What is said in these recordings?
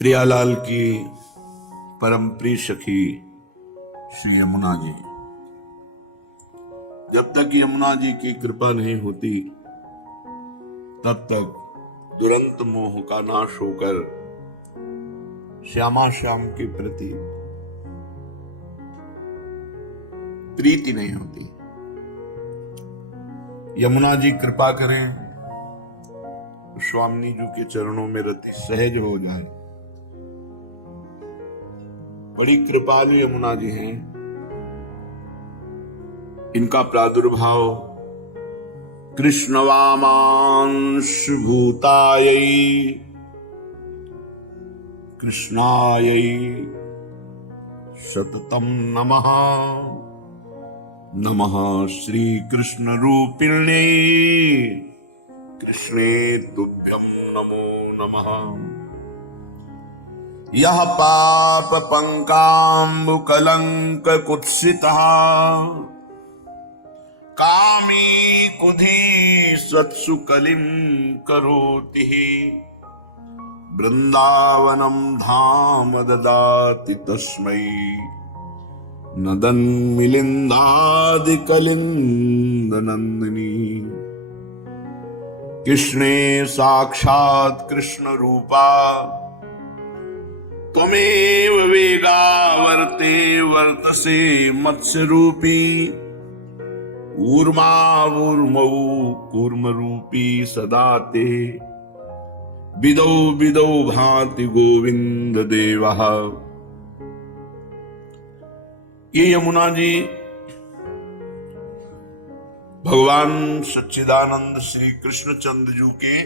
प्रियालाल की परम प्रिय सखी श्री यमुना जी, जब तक यमुना जी की कृपा नहीं होती तब तक दुरंत मोह का नाश होकर श्यामा श्याम के प्रति प्रीति नहीं होती। यमुना जी कृपा करें, स्वामी जी के चरणों में रति सहज हो जाए। बड़ी कृपालु यमुना जी हैं। इनका प्रादुर्भाव कृष्ण वामांश भूतायै कृष्णायै सततम नमः। नमः श्री कृष्ण रूपिण्यै कृष्णे तुभ्यं नमो नमः। यह पाप पंकाम्बु कलंक कुत्सितः कामी कुधी सत्सु कलिं करोति। वृंदावनं धाम ददाति तस्मै नदन मिलिंदादि कलिंद नंदिनी। कृष्णे साक्षात् कृष्ण रूपा त्वमेव वेगावर्ते वर्तसे मत्स्य रूपी। ऊर्मावूर्मौ कूर्म रूपी सदा ते विदौ विदौ भाति गोविंद देवः। ये यमुना जी भगवान सच्चिदानंद श्री कृष्णचंद्र जी के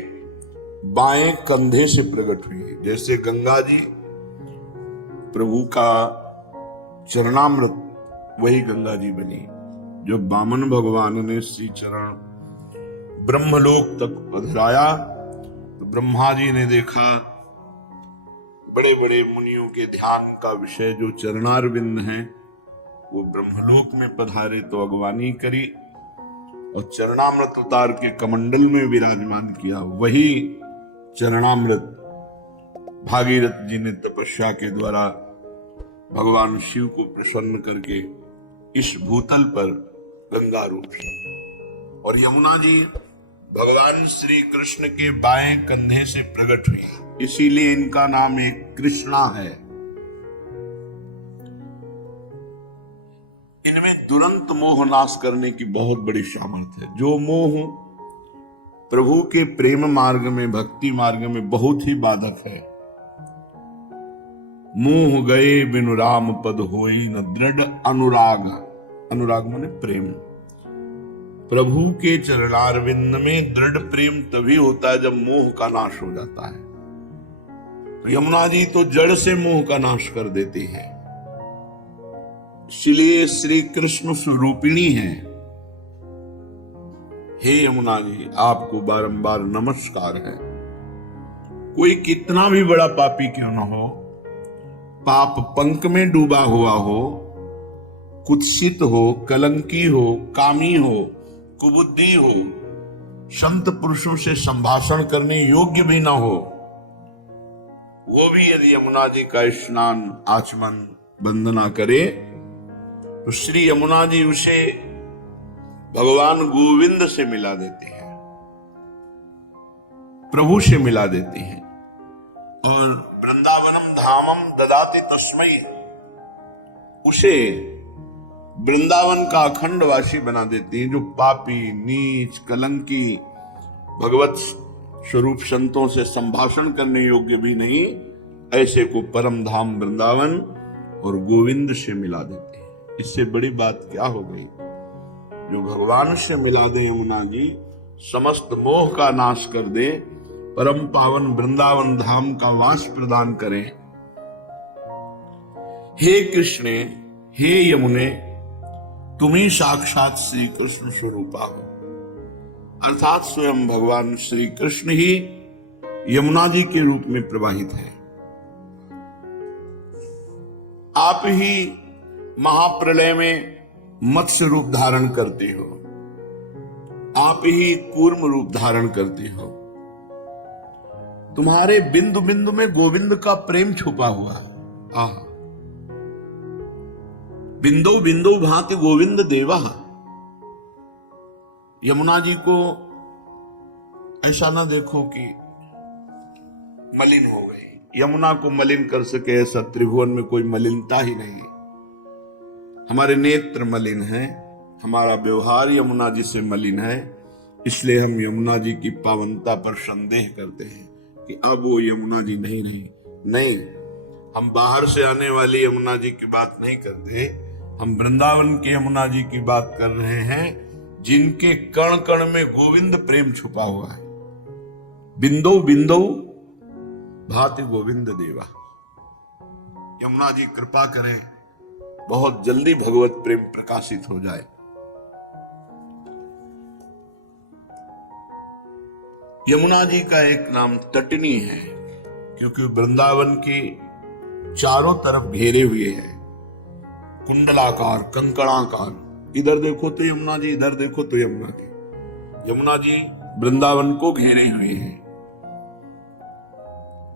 बाएं कंधे से प्रकट हुई। जैसे गंगा जी प्रभु का चरणामृत, वही गंगा जी बनी। जो वामन भगवान ने श्री चरण ब्रह्मलोक तक पधराया तो ब्रह्मा जी ने देखा बड़े बड़े मुनियों के ध्यान का विषय जो चरणारविंद हैं वो ब्रह्मलोक में पधारे तो अगवानी करी और चरणामृत उतार के कमंडल में विराजमान किया। वही चरणामृत भागीरथ जी ने तपस्या के द्वारा भगवान शिव को प्रसन्न करके इस भूतल पर गंगा रूप से, और यमुना जी भगवान श्री कृष्ण के बाएं कंधे से प्रकट हुई, इसीलिए इनका नाम एक कृष्णा है। इनमें दुरंत मोह नाश करने की बहुत बड़ी सामर्थ्य है। जो मोह प्रभु के प्रेम मार्ग में, भक्ति मार्ग में बहुत ही बाधक है। मोह गए बिनु राम पद होई न दृढ़ अनुराग। अनुराग माने प्रेम। प्रभु के चरणारविंद में दृढ़ प्रेम तभी होता है जब मोह का नाश हो जाता है। तो यमुना जी तो जड़ से मोह का नाश कर देती है, इसलिए श्री कृष्ण स्वरूपिणी है। हे यमुना जी, आपको बारंबार नमस्कार है। कोई कितना भी बड़ा पापी क्यों न हो, पाप पंक में डूबा हुआ हो, कुत्सित हो, कलंकी हो, कामी हो, कुबुद्धि हो, संत पुरुषों से संभाषण करने योग्य भी ना हो, वो भी यदि यमुना जी का स्नान आचमन वंदना करे तो श्री यमुना जी उसे भगवान गोविंद से मिला देते हैं, प्रभु से मिला देते हैं। और वृंदावनम धामम ददाति तस्मै, उसे वृंदावन का अखंड वासी बना देती हैं। जो पापी, नीच, कलंकी, भगवत स्वरूप संतों से संभाषण करने योग्य भी नहीं, ऐसे को परम धाम वृंदावन और गोविंद से मिला देते हैं। इससे बड़ी बात क्या हो गई? जो भगवान से मिला दे यमुना जी, समस्त मोह का नाश कर दे, परम पावन वृंदावन धाम का वास प्रदान करें। हे कृष्ण, हे यमुने, तुम ही साक्षात श्री कृष्ण स्वरूपा हो, अर्थात स्वयं भगवान श्री कृष्ण ही यमुना जी के रूप में प्रवाहित है। आप ही महाप्रलय में मत्स्य रूप धारण करते हो, आप ही कूर्म रूप धारण करते हो। तुम्हारे बिंदु बिंदु में गोविंद का प्रेम छुपा हुआ है। आहा, बिंदु बिंदु भांति गोविंद देवा। यमुना जी को ऐसा ना देखो कि मलिन हो गई। यमुना को मलिन कर सके ऐसा त्रिभुवन में कोई मलिनता ही नहीं है। हमारे नेत्र मलिन हैं, हमारा व्यवहार यमुना जी से मलिन है, इसलिए हम यमुना जी की पावनता पर संदेह करते हैं कि अब वो यमुना जी नहीं रही। नहीं, हम बाहर से आने वाली यमुना जी की बात नहीं करते, हम वृंदावन की यमुना जी की बात कर रहे हैं, जिनके कण कण में गोविंद प्रेम छुपा हुआ है। बिंदु बिंदु भाति गोविंद देवा। यमुना जी कृपा करें, बहुत जल्दी भगवत प्रेम प्रकाशित हो जाए। यमुना जी का एक नाम तटनी है, क्योंकि वृंदावन के चारों तरफ घेरे हुए है, कुंडलाकार, कंकणाकार। इधर देखो तो यमुना जी, इधर देखो तो यमुना जी। यमुना जी वृंदावन को घेरे हुए हैं।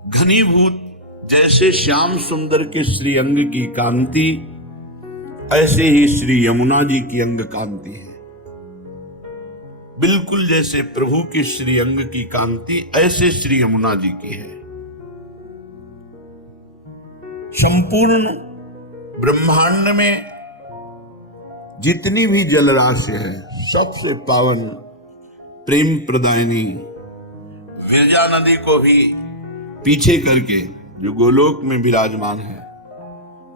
घनीभूत जैसे श्याम सुंदर के श्री अंग की कांति, ऐसे ही श्री यमुना जी की अंग कांति है। बिल्कुल जैसे प्रभु की श्री अंग की कांति, ऐसे श्री यमुना जी की है। संपूर्ण ब्रह्मांड में जितनी भी जलराशि है, सबसे पावन प्रेम प्रदायिनी विरजा नदी को भी पीछे करके जो गोलोक में विराजमान है,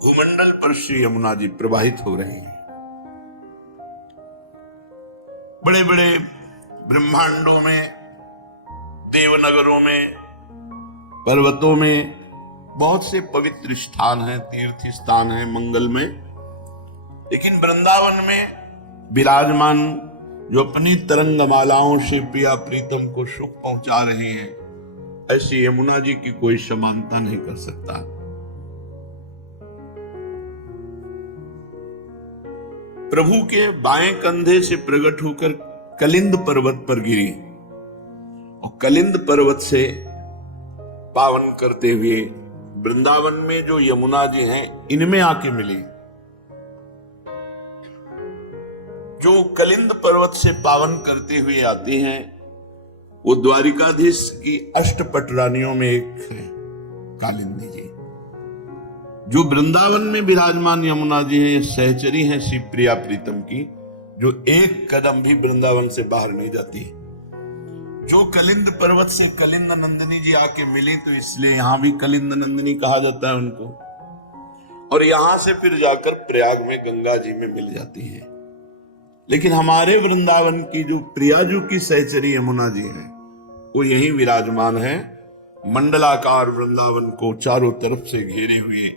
भूमंडल पर श्री यमुना जी प्रवाहित हो रहे हैं। बड़े बड़े ब्रह्मांडों में, देवनगरों में, पर्वतों में बहुत से पवित्र स्थान हैं, तीर्थ स्थान हैं मंगलमय। लेकिन वृंदावन में विराजमान जो अपनी तरंगमालाओं से प्रिया प्रीतम को सुख पहुंचा रहे हैं, ऐसी यमुना जी की कोई समानता नहीं कर सकता। प्रभु के बाएं कंधे से प्रकट होकर कलिंद पर्वत पर गिरी और कलिंद पर्वत से पावन करते हुए वृंदावन में जो यमुना जी हैं, इनमें आके मिली। जो कलिंद पर्वत से पावन करते हुए आते हैं, वो द्वारिकाधीश की अष्टपट रानियों में एक है कालिंदी जी। जो वृंदावन में विराजमान यमुना जी है, सहचरी है श्री प्रिया प्रीतम की, जो एक कदम भी वृंदावन से बाहर नहीं जाती है। जो कलिंद पर्वत से कलिंद नंदिनी जी आके मिली, तो इसलिए यहां भी कलिंद नंदिनी कहा जाता है उनको। और यहां से फिर जाकर प्रयाग में गंगा जी में मिल जाती है। लेकिन हमारे वृंदावन की जो प्रियाजू की सहचरी यमुना जी है, वो यही विराजमान है। मंडलाकार वृंदावन को चारों तरफ से घेरे हुए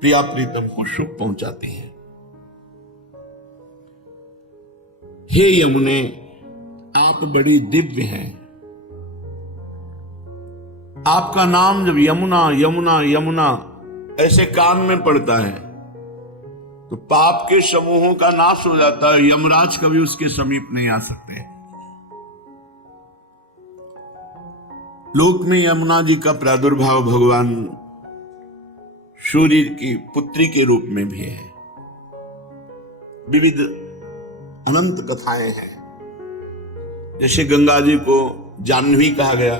प्रिया प्रीतम को सुख पहुंचाती है। हे यमुने, आप बड़ी दिव्य हैं। आपका नाम जब यमुना यमुना यमुना ऐसे कान में पड़ता है, तो पाप के समूहों का नाश हो जाता है। यमराज कभी उसके समीप नहीं आ सकते। लोक में यमुना जी का प्रादुर्भाव भगवान सूर्य की पुत्री के रूप में भी है। विविध अनंत कथाएं हैं। जैसे गंगा जी को जाह्नवी कहा गया,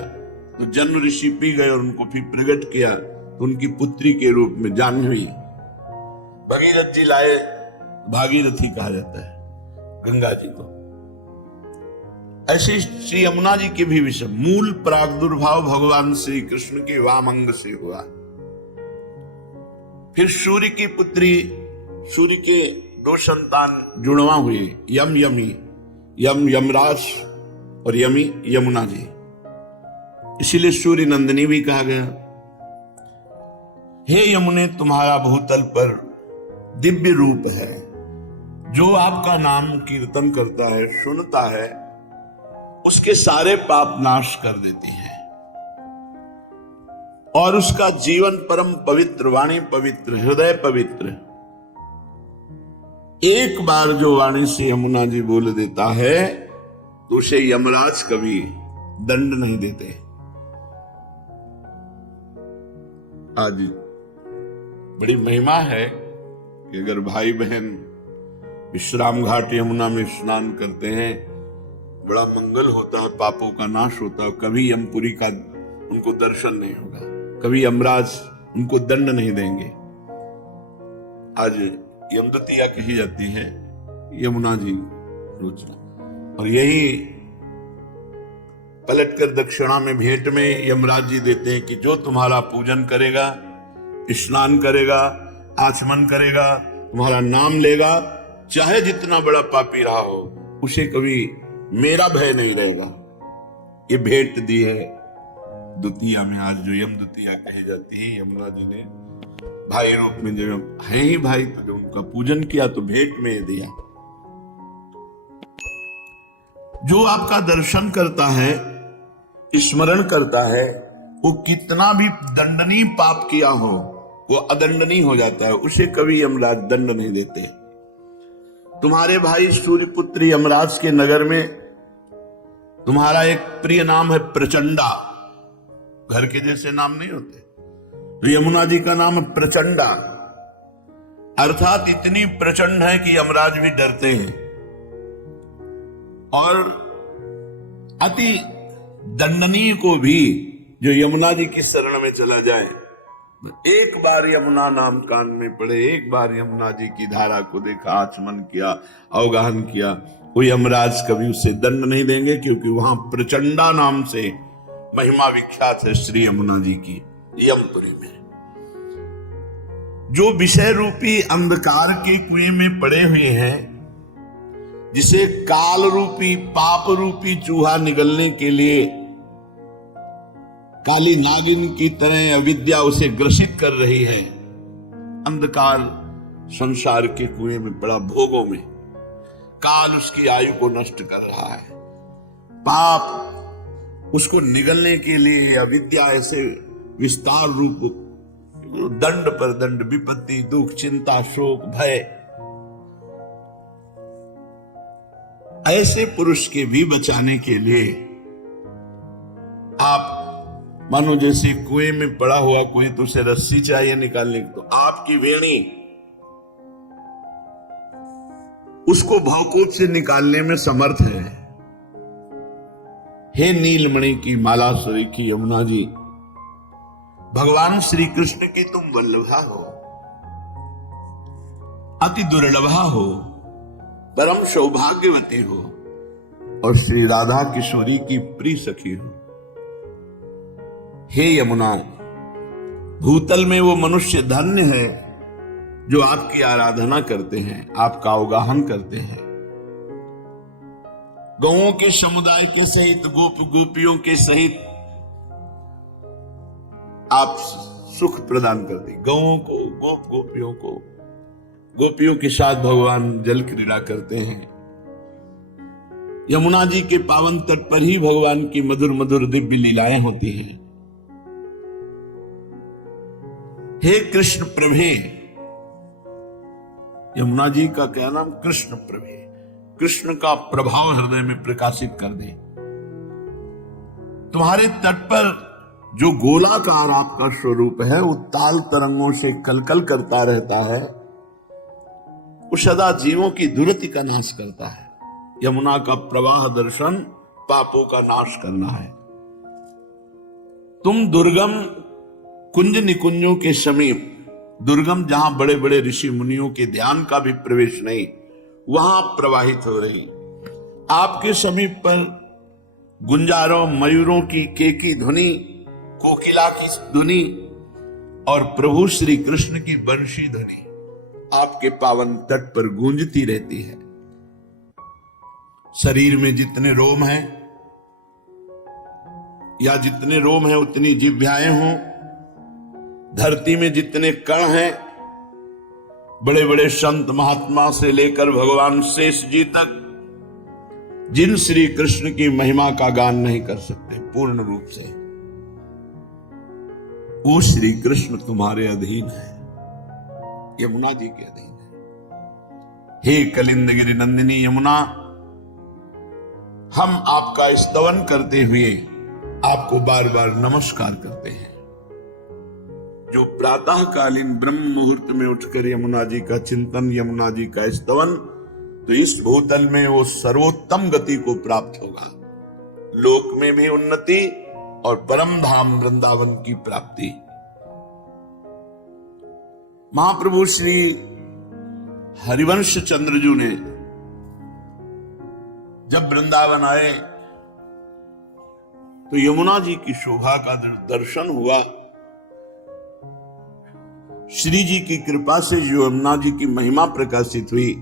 तो जन्म ऋषि पी गए और उनको फिर प्रकट किया, तो उनकी पुत्री के रूप में जाह्नवी। भगीरथ जी लाए, भागीरथी कहा जाता है गंगा जी को। ऐसे श्री यमुना जी के भी विषय मूल प्रादुर्भाव भगवान श्री कृष्ण के वाम अंग से हुआ। फिर सूर्य की पुत्री, सूर्य के दो संतान जुड़वा हुए, यम यमी, यम यमराज और यमी यमुना जी। इसीलिए सूर्य नंदिनी भी कहा गया। हे यमुने, तुम्हारा भूतल पर दिव्य रूप है। जो आपका नाम कीर्तन करता है, सुनता है, उसके सारे पाप नाश कर देती है और उसका जीवन परम पवित्र, वाणी पवित्र, हृदय पवित्र। एक बार जो वाणी से यमुना जी बोल देता है, तो उसे यमराज कभी दंड नहीं देते। आज बड़ी महिमा है कि अगर भाई बहन विश्राम घाट यमुना में स्नान करते हैं, बड़ा मंगल होता है, पापों का नाश होता है। कभी यमपुरी का उनको दर्शन नहीं होगा, कभी यमराज उनको दंड नहीं देंगे। आज यमदतिया कही जाती है यमुना जी रोचना, और यही पलटकर दक्षिणा में भेंट में यमराज जी देते हैं कि जो तुम्हारा पूजन करेगा, स्नान करेगा, आचमन करेगा, तुम्हारा नाम लेगा, चाहे जितना बड़ा पापी रहा हो, उसे कभी मेरा भय नहीं रहेगा। ये भेंट दी है द्वितीया में। आज जो यम द्वितीया कही जाती है, यमुना जी ने भाई रूप में जो है ही भाई, तो जो उनका पूजन किया तो भेंट में दिया। जो आपका दर्शन करता है, स्मरण करता है, वो कितना भी दंडनीय पाप किया हो वो अदंडनीय हो जाता है, उसे कभी यमराज दंड नहीं देते। तुम्हारे भाई सूर्यपुत्र यमराज के नगर में तुम्हारा एक प्रिय नाम है प्रचंडा। घर के जैसे नाम नहीं होते, तो यमुना जी का नाम है प्रचंडा, अर्थात इतनी प्रचंड है कि यमराज भी डरते हैं। और अति दंडनीय को भी जो यमुना जी की शरण में चला जाए, एक बार यमुना नाम कान में पड़े, एक बार यमुना जी की धारा को देखा, आचमन किया, अवगाहन किया, वो यमराज कभी उसे दंड नहीं देंगे, क्योंकि वहां प्रचंडा नाम से महिमा विख्यात है श्री यमुना जी की यमपुरी में। जो विषय रूपी अंधकार के कुएं में पड़े हुए हैं, जिसे काल रूपी पाप रूपी चूहा निगलने के लिए काली नागिन की तरह अविद्या उसे ग्रसित कर रही है, अंधकार संसार के कुएं में पड़ा, भोगों में काल उसकी आयु को नष्ट कर रहा है। पाप उसको निगलने के लिए अविद्या ऐसे विस्तार रूप दंड पर दंड, विपत्ति, दुख, चिंता, शोक, भय, ऐसे पुरुष के भी बचाने के लिए आप मानो जैसे कुएं में पड़ा हुआ कोई, तो उसे रस्सी चाहिए निकालने की, तो आपकी वेणी उसको भावकूप से निकालने में समर्थ है। हे नीलमणि की माला की यमुना जी, भगवान श्री कृष्ण की तुम वल्लभा हो, अति दुर्लभा हो, परम सौभाग्यवती हो, और श्री राधा किशोरी की प्रिय सखी हो। हे यमुना, भूतल में वो मनुष्य धन्य है जो आपकी आराधना करते हैं, आपका अवगाहन करते हैं। गौओं के समुदाय के सहित, गोप गोपियों के सहित आप सुख प्रदान करते। गौओं को, गोप गोपियों को, गोपियों के साथ भगवान जल क्रीड़ा करते हैं। यमुना जी के पावन तट पर ही भगवान की मधुर मधुर दिव्य लीलाएं होती हैं। हे कृष्ण प्रभे, यमुना जी का क्या नाम? कृष्ण प्रभे। कृष्ण का प्रभाव हृदय में प्रकाशित कर दे। तुम्हारे तट पर जो गोलाकार आपका स्वरूप है, वो ताल तरंगों से कलकल करता रहता है, वो सदा जीवों की दुर्गति का नाश करता है। यमुना का प्रवाह दर्शन पापों का नाश करना है। तुम दुर्गम कुंज निकुंजों के समीप, दुर्गम जहां बड़े बड़े ऋषि मुनियों के ध्यान का भी प्रवेश नहीं, वहां प्रवाहित हो रही। आपके समीप पर गुंजारों, मयूरों की केकी ध्वनि, कोकिला की ध्वनि और प्रभु श्री कृष्ण की बंशी ध्वनि आपके पावन तट पर गूंजती रहती है। शरीर में जितने रोम हैं, या जितने रोम हैं उतनी जिह्वाएं हों, धरती में जितने कण हैं, बड़े बड़े संत महात्मा से लेकर भगवान शेष जी तक, जिन श्री कृष्ण की महिमा का गान नहीं कर सकते पूर्ण रूप से, वो श्री कृष्ण तुम्हारे अधीन है, यमुना जी के अधीन है। हे कलिंदगिरि नंदिनी यमुना, हम आपका स्तवन करते हुए आपको बार बार नमस्कार करते हैं। जो प्रातःकालीन ब्रह्म मुहूर्त में उठकर यमुना जी का चिंतन, यमुना जी का स्तवन, तो इस भूतल में वो सर्वोत्तम गति को प्राप्त होगा, लोक में भी उन्नति और परम धाम वृंदावन की प्राप्ति। महाप्रभु श्री हरिवंश चंद्रजू ने जब वृंदावन आए तो यमुना जी की शोभा का दर्शन हुआ। श्री जी की कृपा से यमुना जी की महिमा प्रकाशित हुई।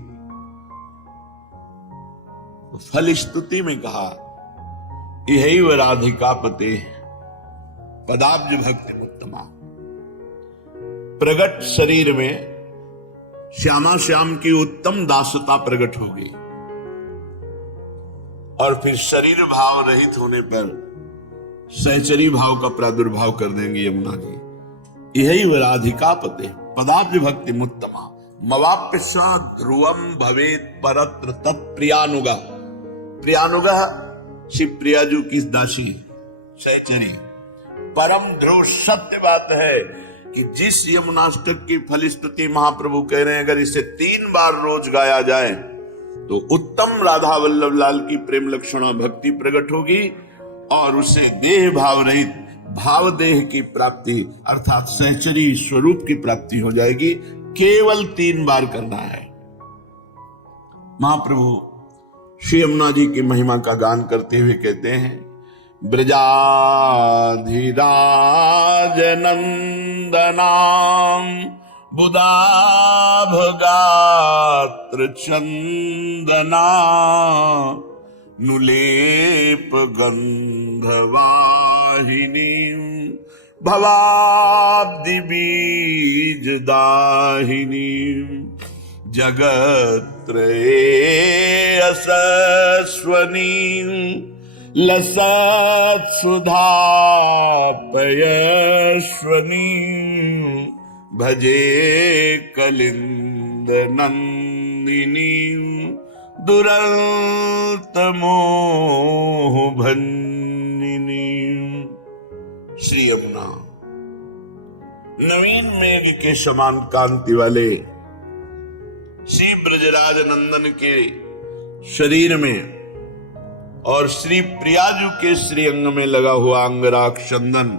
तो फल स्तुति में कहा, इहैव राधिका पते पदाब्ज भक्ति उत्तमा। प्रगट शरीर में श्यामा श्याम की उत्तम दासता प्रकट हो गई और फिर शरीर भाव रहित होने पर सहचरी भाव का प्रादुर्भाव कर देंगे यमुना जी। यही राधिका पते पदाब्ज भक्ति मुत्तमा मवाप्य स ध्रुवम भवेत परत्र तत्प्रियानुगा। प्रियानुगा श्री प्रियाजू की दासी सहचरी। परम ध्रुव सत्य बात है कि जिस यमुनाष्टक की फलस्तुति महाप्रभु कह रहे हैं, अगर इसे 3 बार रोज गाया जाए तो उत्तम राधा वल्लभ लाल की प्रेम लक्षणा भक्ति प्रकट होगी और उसे देह भाव रहित भाव देह की प्राप्ति अर्थात सहचरी स्वरूप की प्राप्ति हो जाएगी। केवल 3 बार करना है। महाप्रभु श्री यमुना जी की महिमा का गान करते हुए कहते हैं, ब्रजाधिराज नंदनाम बुदाभगात्र चंदना नुलेप गंधवाहिनी भवाब्दि बीज दाहिनी जगत्त्रयेऽसस्वनी लसत् सुधा पयस्वनी भजे कलिंद नंदिनी दुरंत मोह भंगिनी। श्री यमुना नवीन मेघ के समान कांति वाले श्री ब्रजराज नंदन के शरीर में और श्री प्रियाजू के श्री अंग में लगा हुआ अंगराग चंदन,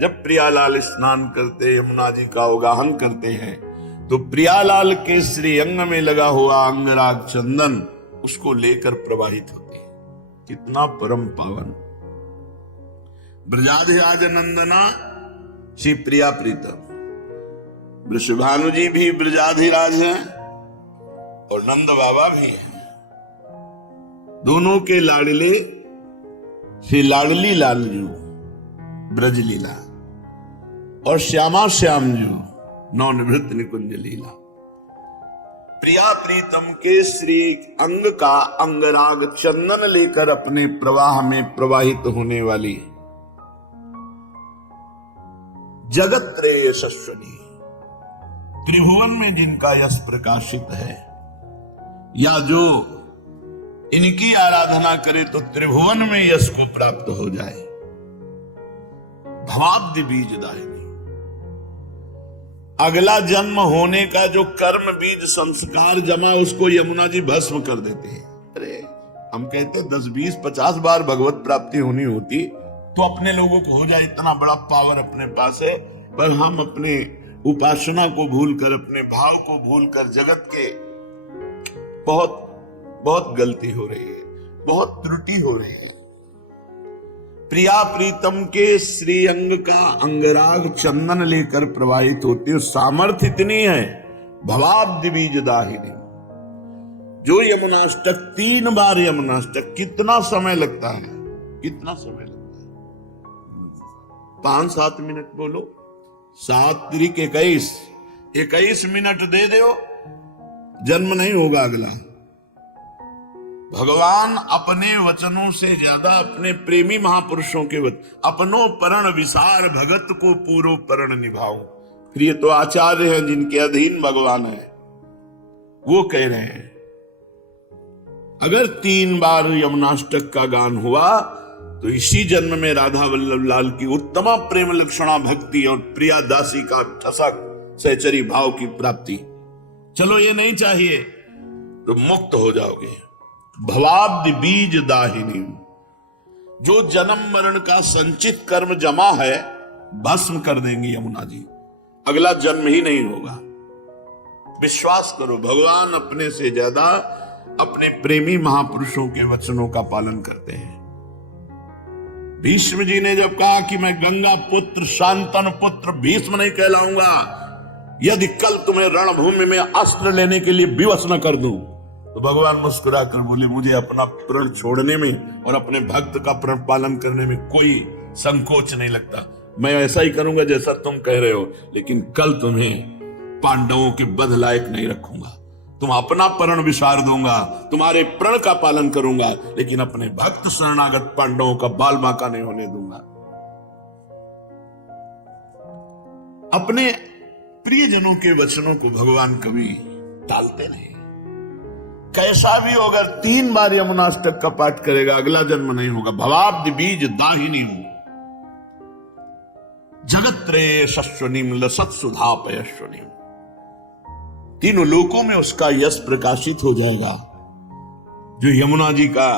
जब प्रियालाल स्नान करते यमुना जी का अवगाहन करते हैं तो प्रियालाल के श्री अंग में लगा हुआ अंगराग चंदन उसको लेकर प्रवाहित होते हैं। कितना परम पावन। ब्रजाधिराज नंदना श्री प्रिया प्रीतम। वृषभानु जी भी ब्रजाधिराज हैं और नंद बाबा भी हैं। दोनों के लाडले श्री लाडली लालजू ब्रजलीला और श्यामा श्यामजू नवनिवृत्त निकुंज लीला। प्रिया प्रीतम के श्री अंग का अंगराग चंदन लेकर अपने प्रवाह में प्रवाहित होने वाली जगत्त्रय यशस्वनी, त्रिभुवन में जिनका यश प्रकाशित है, या जो इनकी आराधना करे तो त्रिभुवन में यश को प्राप्त हो जाए। भवाब्दि बीज दाहिनी, अगला जन्म होने का जो कर्म बीज संस्कार जमा उसको यमुना जी भस्म कर देते हैं। अरे हम कहते 10, 20, 50 बार भगवत प्राप्ति होनी होती तो अपने लोगों को हो जाए, इतना बड़ा पावर अपने पास है, पर हम अपने उपासना को भूलकर अपने भाव को भूलकर जगत के बहुत गलती हो रही है, बहुत त्रुटि हो रही है। प्रिया प्रीतम के श्री अंग का अंगराग चंदन लेकर प्रवाहित होते हो, सामर्थ्य इतनी है। भवाब्दि बीज दाहिनी, जो यमुनाष्टक 3 बार यमुनाष्टक, कितना समय लगता है, कितना समय लगता है? 5-7 मिनट बोलो, 7 त्रिक 21 मिनट दे दो, जन्म नहीं होगा अगला। भगवान अपने वचनों से ज्यादा अपने प्रेमी महापुरुषों के वचन, अपनो परण विसार भगत को पूरो परण निभाओ। फिर ये तो आचार्य हैं जिनके अधीन भगवान है, वो कह रहे हैं अगर 3 बार यमुनाष्टक का गान हुआ तो इसी जन्म में राधा वल्लभ लाल की उत्तमा प्रेम लक्षणा भक्ति और प्रिया दासी का ठसक सहचरी भाव की प्राप्ति। चलो ये नहीं चाहिए तो मुक्त हो जाओगे। भवाब्द बीज दाहिनी, जो जन्म मरण का संचित कर्म जमा है भस्म कर देंगी यमुना जी, अगला जन्म ही नहीं होगा। विश्वास करो, भगवान अपने से ज्यादा अपने प्रेमी महापुरुषों के वचनों का पालन करते हैं। भीष्म जी ने जब कहा कि मैं गंगा पुत्र शांतनु पुत्र भीष्म नहीं कहलाऊंगा यदि कल तुम्हें रणभूमि में अस्त्र लेने के लिए विवश न कर दूं, तो भगवान मुस्कुराकर बोले मुझे अपना प्रण छोड़ने में और अपने भक्त का प्रण पालन करने में कोई संकोच नहीं लगता। मैं ऐसा ही करूंगा जैसा तुम कह रहे हो, लेकिन कल तुम्हें पांडवों के बध लायक नहीं रखूंगा। तुम अपना प्रण विसार दूंगा, तुम्हारे प्रण का पालन करूंगा, लेकिन अपने भक्त शरणागत पांडवों का बाल बांका नहीं होने दूंगा। अपने प्रियजनों के वचनों को भगवान कभी टालते नहीं। कैसा भी हो, अगर 3 बार यमुनाष्टक का पाठ करेगा अगला जन्म नहीं होगा। भवाब्द बीज दाहिनी हूं जगत्रे सस्वनिम लसत सुधा पयस्वनिम, तीनों लोकों में उसका यश प्रकाशित हो जाएगा। जो यमुना जी का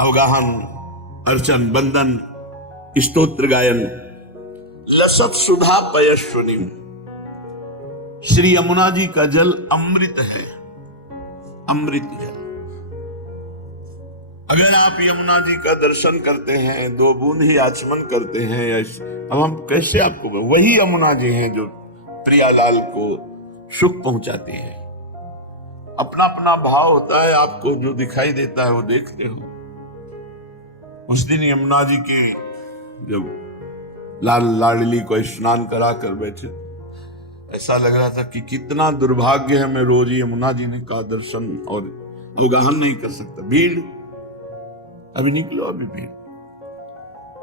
अवगाहन अर्चन बंदन स्तोत्र गायन लसत सुधा पयस्वनिम, श्री यमुना जी का जल अमृत है, अमृत जल। अगर आप यमुना जी का दर्शन करते हैं, 2 बूंद ही आचमन करते हैं, अब हम कैसे आपको, वही यमुना जी हैं जो प्रियालाल को सुख पहुंचाती है। अपना अपना भाव होता है, आपको जो दिखाई देता है वो देखते हो। उस दिन यमुना जी की जब लाल लाडली को स्नान करा कर बैठे, ऐसा लग रहा था कि कितना दुर्भाग्य है, मैं रोज यमुना जी ने का दर्शन और अवगाहन नहीं कर सकता। भीड़, अभी निकलो, अभी भीड़।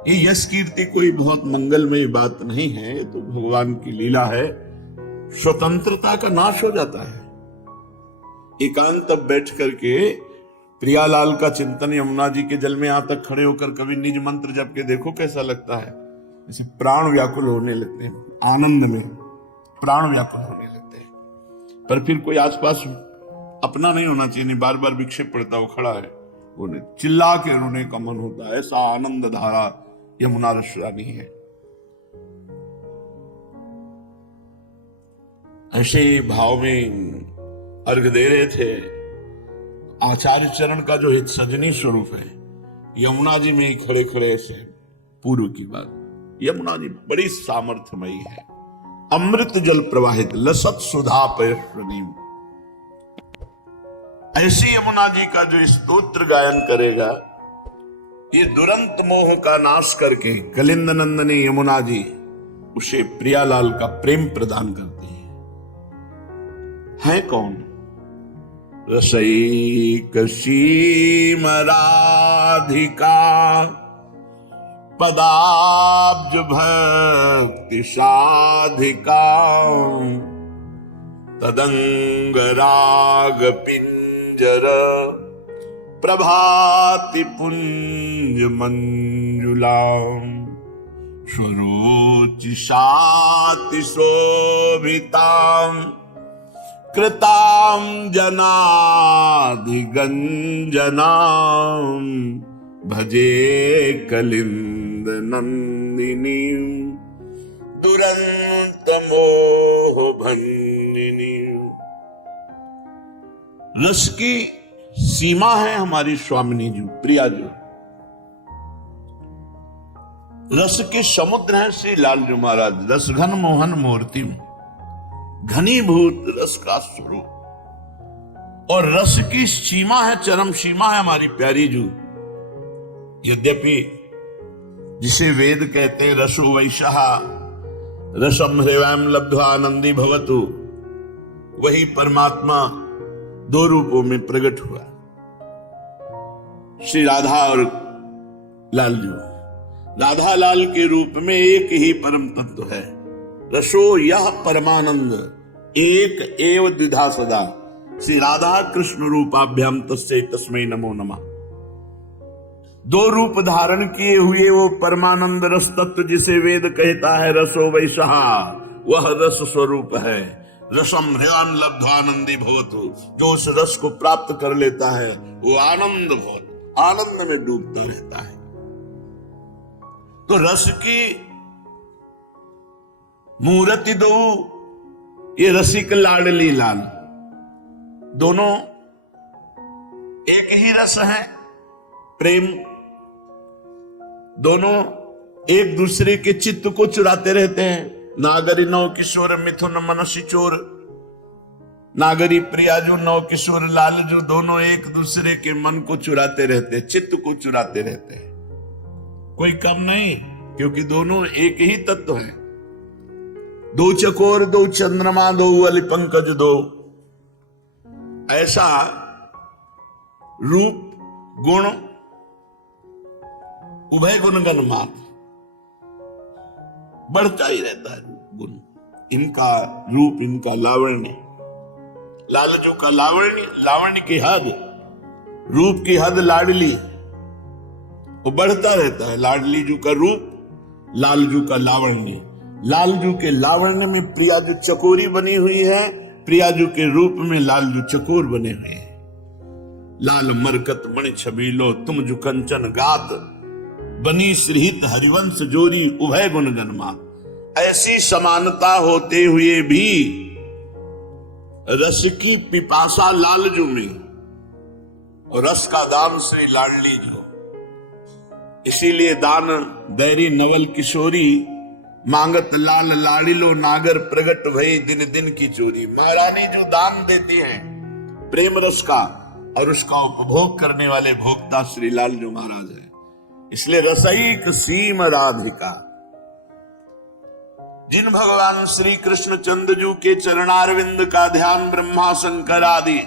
ये यश कीर्ति कोई बहुत मंगलमय बात नहीं है, ये तो भगवान की लीला है। स्वतंत्रता का नाश हो जाता है। एकांत तब बैठ करके प्रियालाल का चिंतन यमुना जी के जल में यहां तक खड़े होकर कभी निज मंत्र जप के देखो कैसा लगता है। जैसे प्राण व्याकुल होने लगते हैं, आनंद में प्राण व्याकुल होने लगते हैं। पर फिर कोई आसपास अपना नहीं होना चाहिए, बार बार विक्षेप पड़ता, वो खड़ा है, वो चिल्ला के रोने का मन होता है। ऐसा आनंद धारा यमुना रसरानी है। ऐसे भाव में अर्घ दे रहे थे। आचार्य चरण का जो हित सजनी स्वरूप है यमुना जी में ही खड़े खड़े ऐसे पूर्व की बात। यमुना जी बड़ी सामर्थ्यमयी है, अमृत जल प्रवाहित लसत सुधा पयस्वनी। ऐसी यमुना जी का जो स्तोत्र गायन करेगा, ये दुरंत मोह का नाश करके कलिंद नंदनी यमुना जी उसे प्रियालाल का प्रेम प्रदान करती है कौन? रसैक सीम राधिका पदाब्ज भक्ति साधिका तदंग राग पिंजर प्रभाति पुंज मंजुला स्वरोचि शाति शोभितां कृतां जनाधिगंजनां भजे कलिंद नंदिनी दुरंत मोह भंगिनी। रस की सीमा है हमारी स्वामिनी जी, प्रिया जी। रस के समुद्र है श्री लाल जी महाराज। रस घन मोहन मूर्ति में घनीभूत रस का स्वरूप, और रस की सीमा है, चरम सीमा है हमारी प्यारी जू। यद्यपि जिसे वेद कहते हैं रसो वैशः रसम हृवयम लब्ध्वा आनंदी भवतु, वही परमात्मा 2 रूपों में प्रकट हुआ, श्री राधा और लाल जी। राधा लाल के रूप में एक ही परम तत्व है। रसो यह परमानंद एक एव द्विधा सदा, श्री राधा कृष्ण रूपाभ्याम तस्मै तस्मै नमो नमः। दो रूप धारण किए हुए वो परमानंद रस तत्व जिसे वेद कहता है रसो वैशः, वह रस स्वरूप है। रसम हृदय लब्ध्वानंदी भवतु, जो उस रस को प्राप्त कर लेता है वो आनंद भवत, आनंद में डूबता रहता है। तो रस की मूर्ति दो, ये रसिक लाडली लाल, दोनों एक ही रस है, प्रेम। दोनों एक दूसरे के चित्त को चुराते रहते हैं। नागरी नौ किशोर मिथुन मनसी चोर, नागरी प्रियाजू नौ किशोर लालजू, दोनों एक दूसरे के मन को चुराते रहते हैं, चित्त को चुराते रहते हैं। कोई कम नहीं, क्योंकि दोनों एक ही तत्व हैं। दो चकोर दो चंद्रमा दो अली पंकज दो, ऐसा रूप गुण उभय गुणगण मात्र बढ़ता ही रहता है गुण। इनका रूप, इनका लावण्य, लालजू का लावण्य, लावण्य की हद, रूप की हद लाडली, वो बढ़ता रहता है। लाडली जू का रूप, लालजू का लावण्य, लालजू के लावण्य में प्रियाजू चकोरी बनी हुई है, प्रियाजू के रूप में लालजू चकोर बने हुए हैं। लाल मरकत मणि छबीलो तुम जु कंचन गात, बनी श्रीहित हरिवंश जोरी उभय गुण गनमा। ऐसी समानता होते हुए भी रस की पिपासा लालजू में और रस का दान श्री लाडली जो। इसीलिए दान दैरी नवल किशोरी, मांगत लाल लाडिलो नागर प्रगट भई दिन दिन की चोरी। महारानी जो दान देती है प्रेम रस का, और उसका उपभोग करने वाले भोक्ता श्री लालजू महाराज है। इसलिए रसईक सीम राधिका, जिन भगवान श्री कृष्ण चंद्रजू के चरणारविंद का ध्यान ब्रह्मा शंकर आदि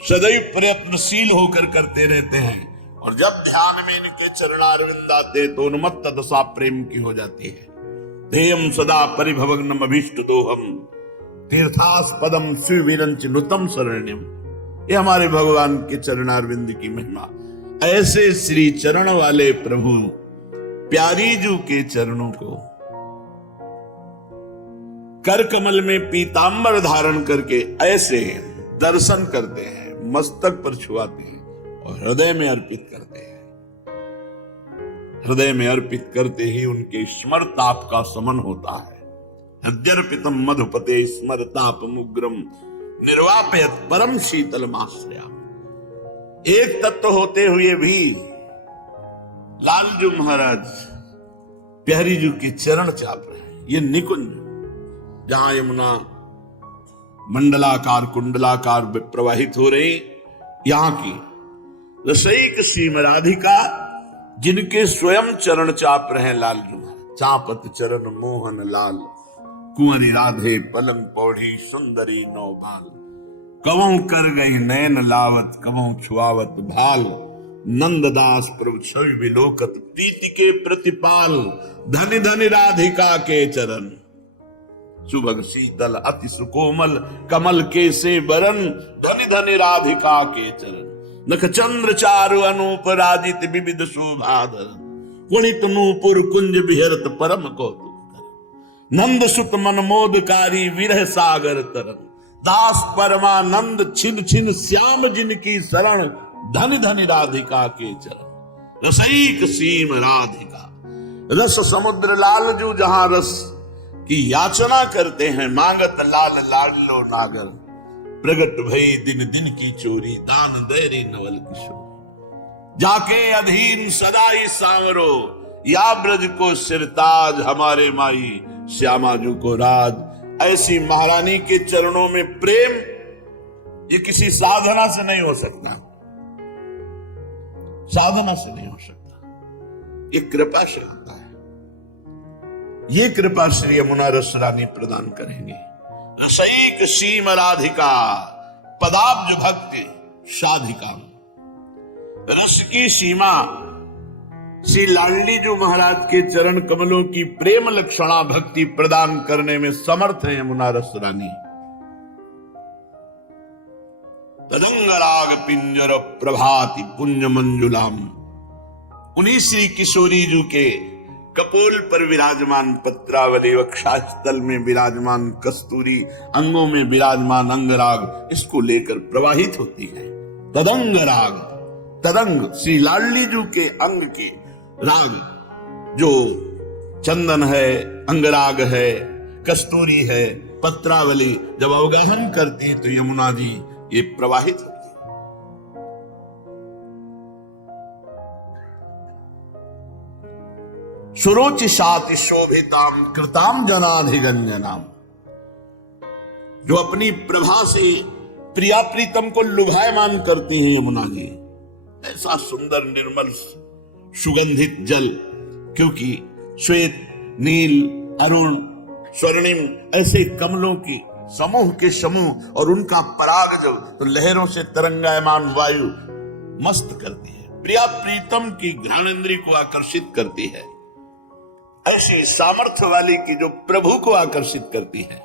सदैव प्रयत्नशील होकर करते रहते हैं, और जब ध्यान में इनके चरणारविंद आते तो उन्मत्त दशा प्रेम की हो जाती है। ध्येयम सदा परिभवग्नम अभीष्ट दोहम, तीर्थास्पदम शिववीरंच नुतम शरण्यम। ये हमारे भगवान के चरणारविंद की महिमा। ऐसे श्री चरण वाले प्रभु प्यारी जू के चरणों को कर कमल में पीतांबर धारण करके ऐसे दर्शन करते हैं, मस्तक पर छुआते हैं और हृदय में अर्पित करते हैं। हृदय में अर्पित करते ही उनके स्मरताप का समन होता है। हृदयर्पितम मधुपते स्मरतापमुग्रम निर्वापयत परम शीतलमाश्रया। एक तत्व होते हुए भी लालजू महाराज प्यारी जू के चरण चाप रहे हैं। ये निकुंज जहां यमुना मंडलाकार कुंडलाकार प्रवाहित हो रही, यहां की रसईक सीम राधिका जिनके स्वयं चरण चाप रहे हैं लालजू महाराज। चापत चरण मोहन लाल, कुंवरी राधे पलंग पौड़ी सुंदरी नौ भाल। कवों कर गई नयन लावत, कवों छुआवत भाल। नंददास प्रभु छवि विलोकत, प्रीति के प्रतिपाल। धनि धनि राधिका के चरण, सुभग शीतल अति सुकोमल। कमल के से बरन, धनि धनि राधिका के चरण। नख चंद्र चारु अनूप राजित विविध शोभाधर। पुणित नूपुर कुंज विहरत परम कौतुक। नंद सुत मन मोदकारी विरह सागर तरन। दास परमानंद छिन छिन श्याम जिनकी शरण। धनि धनि राधिका के चरण। रसईक सीम राधिका, रस समुद्र लालजू जहां रस की याचना करते हैं। मांगत लाल लाडलो नागर, प्रगट भई दिन दिन की चोरी। दान दैरी नवल किशोर, जाके अधीन सदाई सांवरो। या ब्रज को सिरताज, हमारे माई श्यामाजू को राज। ऐसी महारानी के चरणों में प्रेम, ये किसी साधना से नहीं हो सकता, साधना से नहीं हो सकता, ये कृपा से होता है। ये कृपा श्री यमुना रस रानी प्रदान करेंगे। रसईक सीम राधिका, पदाब्ज भक्ति साधिका। रस की सीमा श्री लाडलीजू महाराज के चरण कमलों की प्रेम लक्षणा भक्ति प्रदान करने में समर्थ है यमुना रस रानी। तदंग राग पिंजर प्रभाति पुण्य मंजुलाम। उन्हीं श्री किशोरी जी के कपोल पर विराजमान पत्रावली, वक्षस्थल में विराजमान कस्तूरी, अंगों में विराजमान अंगराग, इसको लेकर प्रवाहित होती है। तदंग राग, तदंग श्री लाडली जी के अंग की राग जो चंदन है, अंगराग है, कस्तूरी है, पत्रावली जब अवगाहन करती है तो यमुना जी ये प्रवाहित होती है। सुरुचिशाति शोभिताम कृताम जनाधिगंजनाम, जो अपनी प्रभा से प्रिया प्रीतम को लुभायमान करती हैं यमुना जी। ऐसा सुंदर निर्मल सुगंधित जल, क्योंकि श्वेत, नील, अरुण, स्वर्णिम ऐसे कमलों की समूह के समूह और उनका पराग जब तो लहरों से तरंगायमान वायु मस्त करती है, प्रिया प्रीतम की घ्राणेंद्रिय को आकर्षित करती है। ऐसी सामर्थ्य वाली की जो प्रभु को आकर्षित करती है।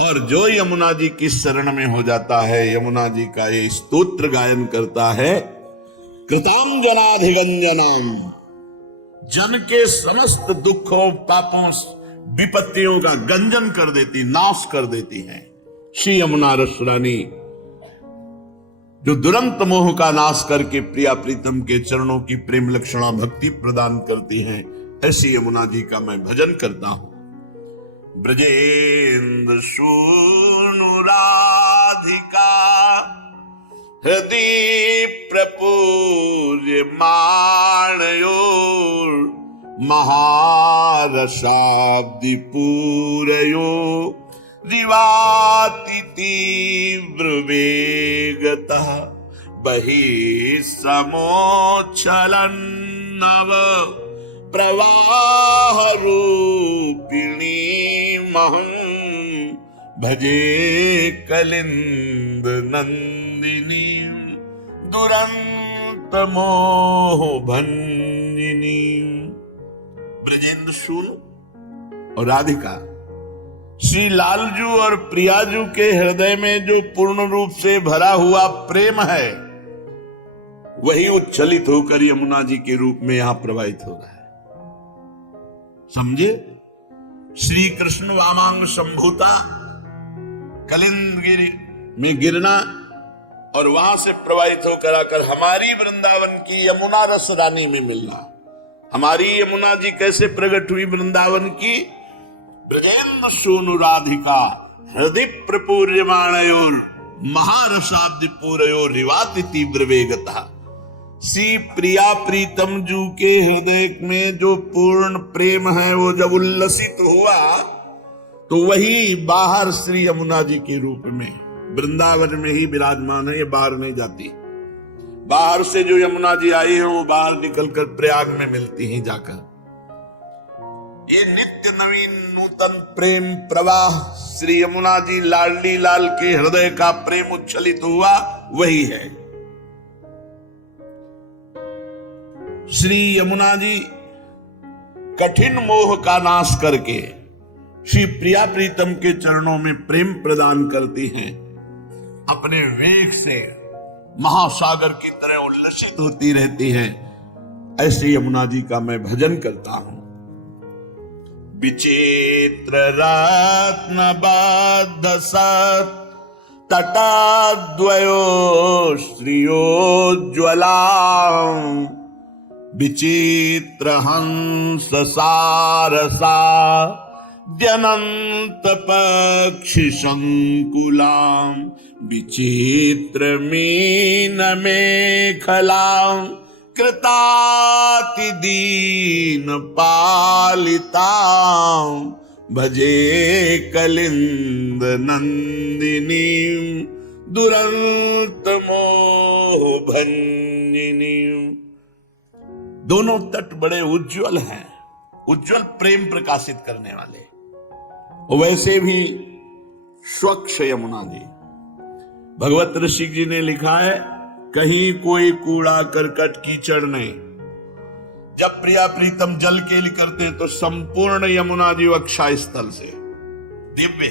और जो यमुना जी की शरण में हो जाता है, यमुना जी का ये स्तोत्र गायन करता है, कृताम जनाधिगंजनाम, जन के समस्त दुखों, पापों, विपत्तियों का गंजन कर देती, नाश कर देती है। श्री यमुना रस रानी जो दुरंत मोह का नाश करके प्रिया प्रीतम के चरणों की प्रेम लक्षणा भक्ति प्रदान करती हैं। ऐसी यमुना जी का मैं भजन करता हूं। ब्रजेंद्र सूनु राधिका हृदय प्रपूर्य माणयोर महारसाब्दि पूरयो दिवाति तीव्र वेगतः बहिः समोच्छलन नव प्रवाह रूपिणी महं भजे कलिंद नंदिनी दुरंत मोह भंजिनी। ब्रजेंद्र सूनु और राधिका श्री लालजू और प्रियाजू के हृदय में जो पूर्ण रूप से भरा हुआ प्रेम है, वही उच्छलित होकर यमुना जी के रूप में यहां प्रवाहित हो रहा है। समझे? श्री कृष्ण वामांग संभूता कलिंदगिरी में गिरना और वहां से प्रवाहित होकर आकर हमारी वृंदावन की यमुना रस रानी में मिलना। हमारी यमुना जी कैसे प्रकट हुई वृंदावन की? ब्रजेंद्र सूनु राधिका हृदय प्रपूर्यमाणयोर महारसाब्दि पूरयोर रिवाति तीव्र वेगता। श्री प्रिया प्रीतम जू के हृदय में जो पूर्ण प्रेम है वो जब उल्लसित हुआ तो वही बाहर श्री यमुना जी के रूप में वृंदावन में ही विराजमान है। ये बाहर नहीं जाती। बाहर से जो यमुना जी आई है वो बाहर निकलकर प्रयाग में मिलती हैं जाकर। ये नित्य नवीन नूतन प्रेम प्रवाह श्री यमुना जी लाडली लाल के हृदय का प्रेम उच्छलित हुआ वही है। श्री यमुना जी कठिन मोह का नाश करके श्री प्रिया प्रीतम के चरणों में प्रेम प्रदान करती हैं। अपने वेग से महासागर की तरह उल्लसित होती रहती हैं। ऐसे यमुना जी का मैं भजन करता हूं। विचित्र रत्न बद्ध सत तटाद्वयो श्रियोज्ज्वला विचित्र हंस सारसा द्यनंत पक्षी संकुलाम विचित्र मीन मेखलाम कृताति दीन पालिताम भजे कलिंद नंदिनी दुरंत मोह भंजिनी। दोनों तट बड़े उज्जवल हैं, उज्जवल प्रेम प्रकाशित करने वाले। वैसे भी स्वच्छ यमुना जी। भगवत ऋषि जी ने लिखा है, कहीं कोई कूड़ा करकट कीचड़ नहीं। जब प्रिया प्रीतम जल केली करते तो संपूर्ण यमुना जी वक्षा स्थल से दिव्य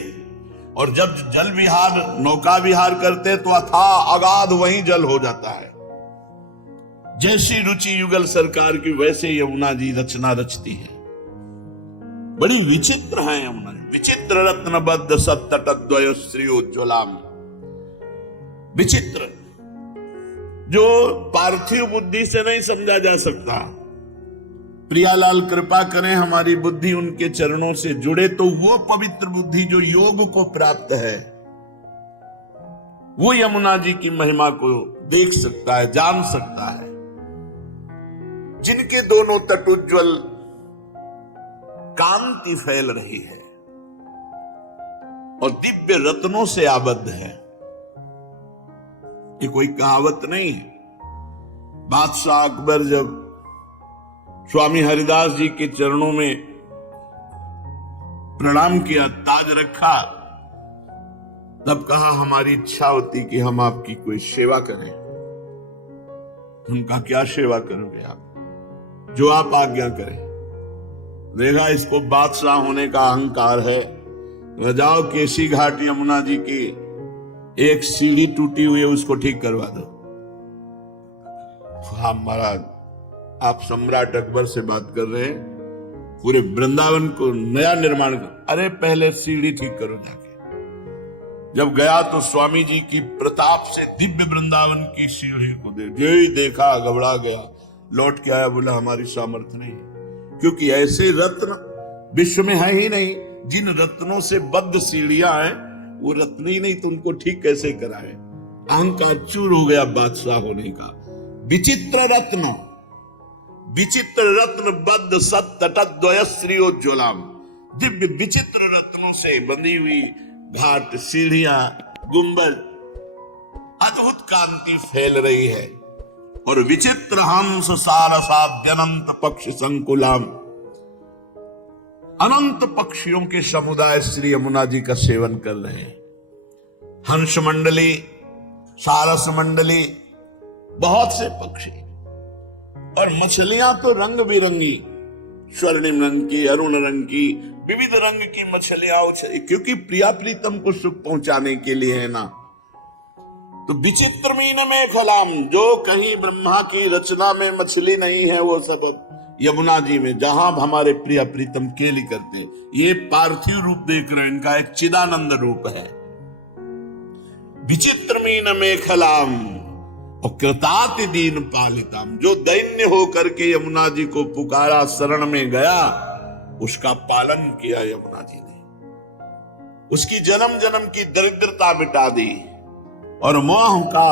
और जब जल विहार नौका विहार करते तो अथाह अगाध वहीं जल हो जाता है। जैसी रुचि युगल सरकार की वैसे यमुना जी रचना रचती है। बड़ी विचित्र है यमुना जी, विचित्र रत्नबद्ध सत्तटद्वय श्रीयोज्ज्वलाम। विचित्र जो पार्थिव बुद्धि से नहीं समझा जा सकता। प्रियालाल कृपा करें हमारी बुद्धि उनके चरणों से जुड़े तो वो पवित्र बुद्धि जो योग को प्राप्त है वो यमुना जी की महिमा को देख सकता है, जान सकता है। जिनके दोनों तट उज्ज्वल कांति फैल रही है और दिव्य रत्नों से आबद्ध है। ये कोई कहावत नहीं है। बादशाह अकबर जब स्वामी हरिदास जी के चरणों में प्रणाम किया, ताज रखा, तब कहा हमारी इच्छा होती कि हम आपकी कोई सेवा करें। उनका क्या सेवा करोगे आप, जो आप आज्ञा करें। देखा इसको बादशाह होने का अहंकार है। जाओ केसी घाट यमुना जी की एक सीढ़ी टूटी हुई है उसको ठीक करवा दो। हाँ महाराज, आप सम्राट अकबर से बात कर रहे हैं, पूरे वृंदावन को नया निर्माण कर। अरे पहले सीढ़ी ठीक करो जाके। जब गया तो स्वामी जी की प्रताप से दिव्य वृंदावन की सीढ़ी को देखा, घबरा गया, लौट के आया, बोला हमारी सामर्थ्य नहीं, क्योंकि ऐसे रत्न विश्व में है ही नहीं। जिन रत्नों से बद्ध सीढ़ियां हैं वो रत्न ही नहीं तो उनको ठीक कैसे कराए। अहंकार चूर हो गया बादशाह होने का। विचित्र रत्न, विचित्र रत्न बद्ध सत्तटद्वय श्रीयोज्ज्वलाम। दिव्य विचित्र रत्नों से बंधी हुई घाट, सीढ़ियां, गुंबद, अद्भुत कांति फैल रही है। और विचित्र हंस सारसाद्यनंत पक्ष संकुलाम। अनंत पक्षियों के समुदाय श्री यमुना जी का सेवन कर रहे हैं। हंस मंडली, सारस मंडली, बहुत से पक्षी और मछलियां तो रंग बिरंगी, स्वर्णिम रंग की, अरुण रंग की, विविध रंग की मछलियां, क्योंकि प्रिया प्रीतम को सुख पहुंचाने के लिए है ना। तो विचित्र मीन में खलाम, जो कहीं ब्रह्मा की रचना में मछली नहीं है वो सब यमुना जी में, जहां हमारे प्रिया प्रीतम केली करते। ये पार्थिव रूप देख रहे हैं, इनका एक चिदानंद रूप है। विचित्र मीन में खलाम और कृताति दीन पालिताम। जो दैन्य होकर के यमुना जी को पुकारा, शरण में गया, उसका पालन किया यमुना जी ने। उसकी जन्म जन्म की दरिद्रता मिटा दी और मोह का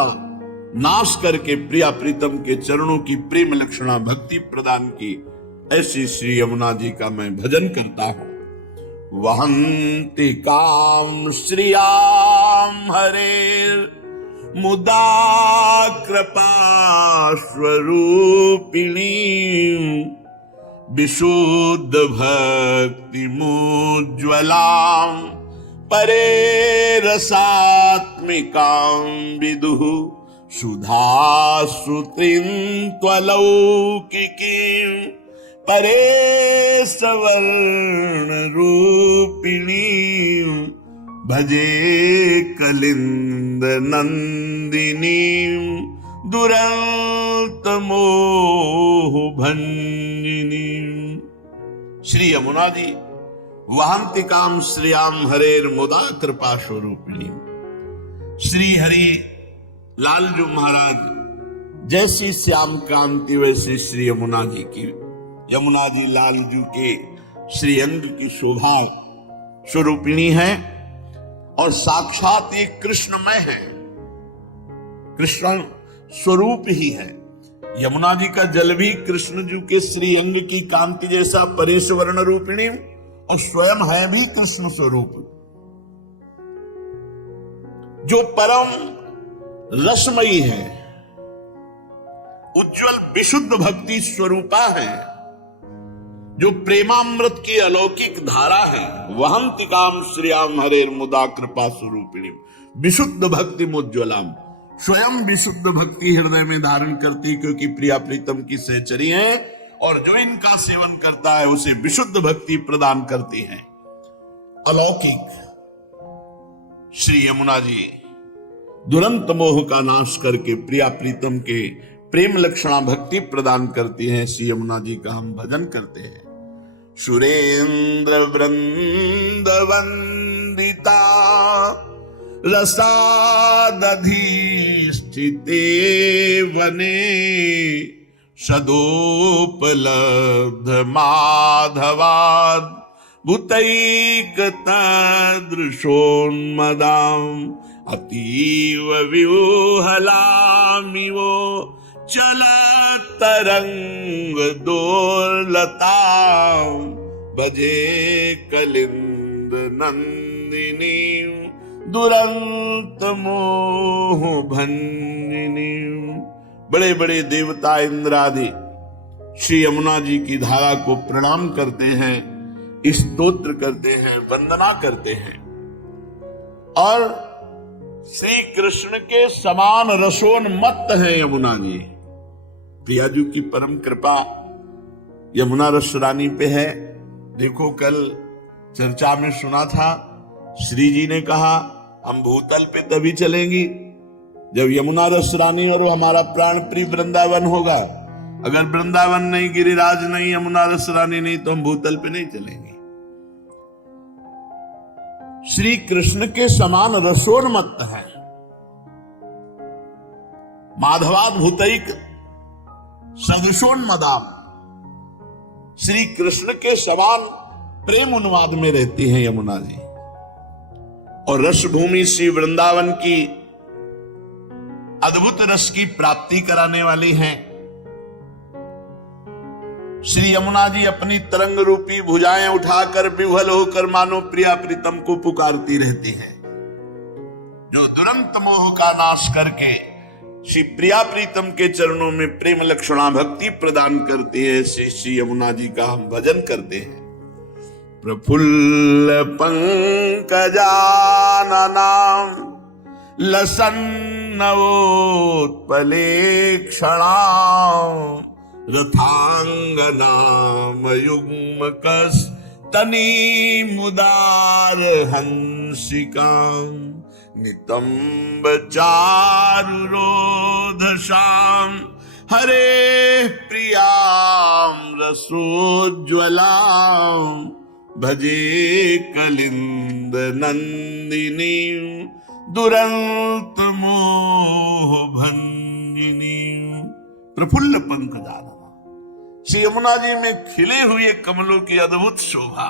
नाश करके प्रिया प्रीतम के चरणों की प्रेम लक्षणा भक्ति प्रदान की। ऐसी श्री यमुना जी का मैं भजन करता हूं। वहंति काम श्रियाम हरे मुदा कृपा स्वरूपिणी विशुद्ध भक्ति मुज्ज्वलाम परे रसात्मिकां विदुः सुधा श्रुतिं त्वलौकिकीं परे सवर्ण रूपिणीं भजे कलिंद नंदिनीं दुरंत मोह भंजिनीं। श्री यमुना जी वहंति काम श्रियाम हरेर मुदा कृपा स्वरूपिणी। श्री हरि लालजू महाराज जैसी श्याम कांति वैसी श्री यमुना जी की, यमुना जी लालजू के श्री अंग की शोभा स्वरूपिणी है और साक्षात ये कृष्णमय है, कृष्ण स्वरूप ही है। यमुना जी का जल भी कृष्ण जी के श्री अंग की कांति जैसा परेशवर्ण रूपिणी और स्वयं है भी कृष्ण स्वरूप, जो परम रसमयी है, उज्जवल विशुद्ध भक्ति स्वरूपा है, जो प्रेमामृत की अलौकिक धारा है। वहंति काम श्रियाम हरेर मुदा कृपा स्वरूपिणी विशुद्ध भक्ति मुज्ज्वलाम। स्वयं विशुद्ध भक्ति हृदय में धारण करती, क्योंकि प्रिया प्रीतम की सहचरी है और जो इनका सेवन करता है उसे विशुद्ध भक्ति प्रदान करती है। अलौकिक श्री यमुना जी दुरंत मोह का नाश करके प्रिया प्रीतम के प्रेम लक्षणा भक्ति प्रदान करती हैं। श्री यमुना जी का हम भजन करते हैं। सुरेंद्र वृंद वंदिता रसादधीष्ठिते वने सदोपलब्ध माधवाद भूतैकतादृशोन्मदाम् अतीव व्यूहलामिवो चलतरंग दोलताम् भजे कलिंद नंदिनी दुरंत मोह भंजिनी। बड़े बड़े देवता इंद्र आदि श्री यमुना जी की धारा को प्रणाम करते हैं, स्तोत्र करते हैं, वंदना करते हैं और श्री कृष्ण के समान रसोन्मत्त है यमुना जी। प्रिया जी की परम कृपा यमुना रस रानी पे है। देखो कल चर्चा में सुना था, श्री जी ने कहा हम भूतल पे तभी चलेंगी जब यमुना रस रानी और हमारा प्राण प्रिय वृंदावन होगा। अगर वृंदावन नहीं, गिरिराज नहीं, यमुना रस रानी नहीं तो हम भूतल पे नहीं चलेंगे। श्री कृष्ण के समान रसोन्मत्त है। माधवाद भूतैक सदृशोन्मदाम, श्री कृष्ण के समान प्रेम उन्माद में रहती है यमुना जी। और रस भूमि श्री वृंदावन की अद्भुत रस की प्राप्ति कराने वाली हैं। श्री यमुना जी अपनी तरंग रूपी भुजाएं उठाकर विह्वल होकर मानो प्रिया प्रीतम को पुकारती रहती हैं, जो दुरंत मोह का नाश करके श्री प्रिया प्रीतम के चरणों में प्रेम लक्षणा भक्ति प्रदान करती है। श्री यमुना जी का हम भजन करते हैं। प्रफुल्ल पंकजाननाम लसन्नवोत्पलेक्षणाम रथांगनामयुग्मकस तनीमुदार हंसिकां नितंब चारुरोधशाम हरे प्रियाम रसोज्वलाम भजे कलिंद नंदिनी दुरंत मोह भंजिनी। प्रफुल्ल पंकजानना, श्री यमुना जी में खिले हुए कमलों की अद्भुत शोभा।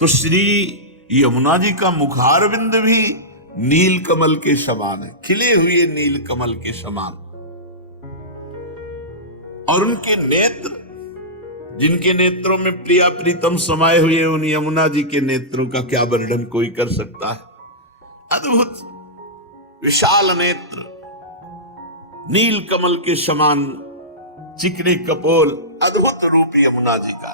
तो श्री यमुना जी का मुखारविंद भी नील कमल के समान है, खिले हुए नील कमल के समान। और उनके नेत्र, जिनके नेत्रों में प्रिया प्रीतम समाये हुए, उन यमुना जी के नेत्रों का क्या वर्णन कोई कर सकता है। अद्भुत विशाल नेत्र, नील कमल के समान चिकने कपोल, अद्भुत रूप यमुना जी का।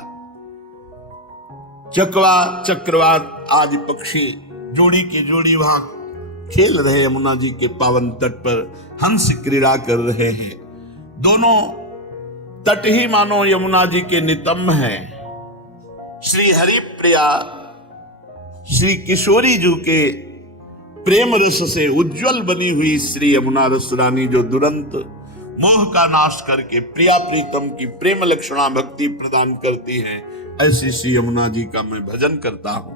चकवा चक्रवात आदि पक्षी जोड़ी की जोड़ी वहां खेल रहे यमुना जी के पावन तट पर, हंस क्रीड़ा कर रहे हैं। दोनों तट ही मानो यमुना जी के नितंब हैं। श्री हरि प्रिया श्री किशोरी जी के प्रेम रस से उज्जवल बनी हुई श्री यमुना रस रानी, जो दुरंत मोह का नाश करके प्रिया प्रीतम की प्रेम लक्षणा भक्ति प्रदान करती हैं, ऐसी श्री यमुना जी का मैं भजन करता हूं।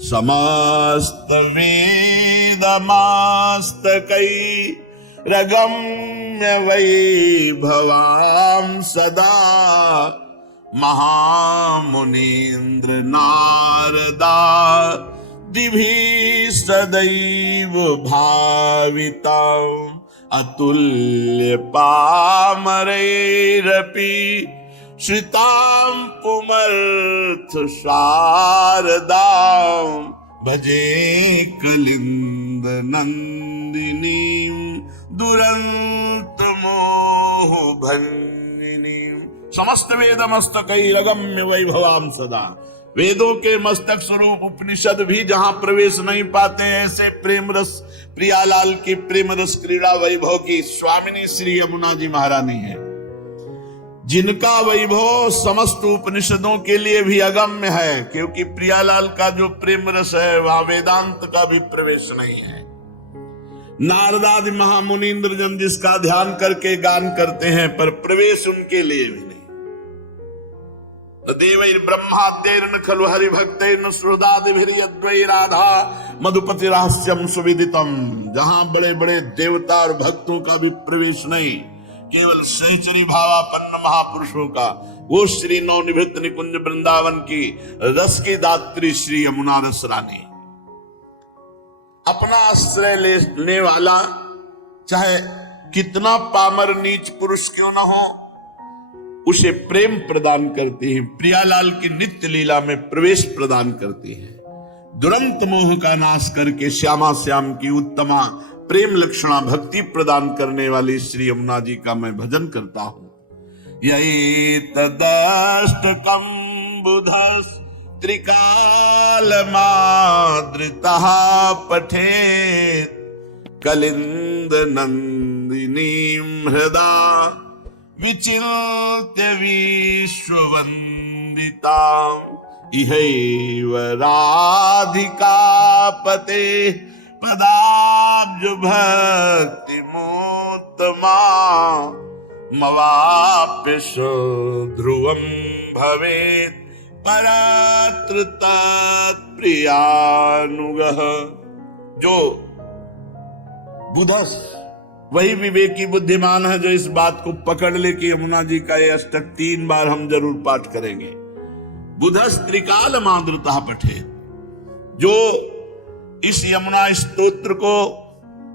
समस्त वेद मस्तकै रगम्य वैभवां सदा महामुनीन्द्र नारदा दिभि सदैव भाविता अतुल्य पामरैरपि श्रितां पुमर्थ शारदां भजे कलिंद नंदिनीं दुरंत मोह भंजिनीं। समस्त वेद मस्तकै रगम्य वैभवां सदा, वेदों के मस्तक स्वरूप उपनिषद भी जहां प्रवेश नहीं पाते, ऐसे प्रेम रस प्रियालाल की प्रेम रस क्रीड़ा वैभव की स्वामिनी श्री यमुना जी महारानी है। जिनका वैभव समस्त उपनिषदों के लिए भी अगम्य है, क्योंकि प्रियालाल का जो प्रेम रस है वहां वेदांत का भी प्रवेश नहीं है। नारदादि महामुनीन्द्र जन जिसका ध्यान करके गान करते हैं, पर प्रवेश उनके लिए भी नहीं। देवैर ब्रह्माद्यैर्न खलु हरि भक्तैर्न सुहृदादिभिर्यद्वै राधा मधुपति रहस्यम सुविदितम। जहां बड़े बड़े देवता और भक्तों का भी प्रवेश नहीं, केवल सहचरी भावापन्न महापुरुषों का, वो श्री नवनिवृत्त निकुंज वृंदावन की रस की दात्री श्री यमुना रस रानी। अपना आश्रय लेने वाला चाहे कितना पामर नीच पुरुष क्यों न हो, उसे प्रेम प्रदान करती है, प्रियालाल की नित्य लीला में प्रवेश प्रदान करती है। दुरंत मोह का नाश करके श्यामा श्याम की उत्तमा प्रेम लक्षणा भक्ति प्रदान करने वाली श्री यमुना जी का मैं भजन करता हूं। यही तदष्टकम बुधस त्रिकाल माद्रिता पठेत कलिंद नंदिनी हृदा विचिन्त्य विश्ववंदिता इहैव राधिका पते पदाब्ज भक्ति मोत्तमा मवाप्य ध्रुवं भवेत् परत्र तत्प्रियानुगः। जो बुधस वही विवेकी बुद्धिमान है जो इस बात को पकड़ ले कि यमुना जी का ये अष्टक 3 बार हम जरूर पाठ करेंगे। बुधस त्रिकाल माद्रुता पठे, जो इस यमुना स्तोत्र को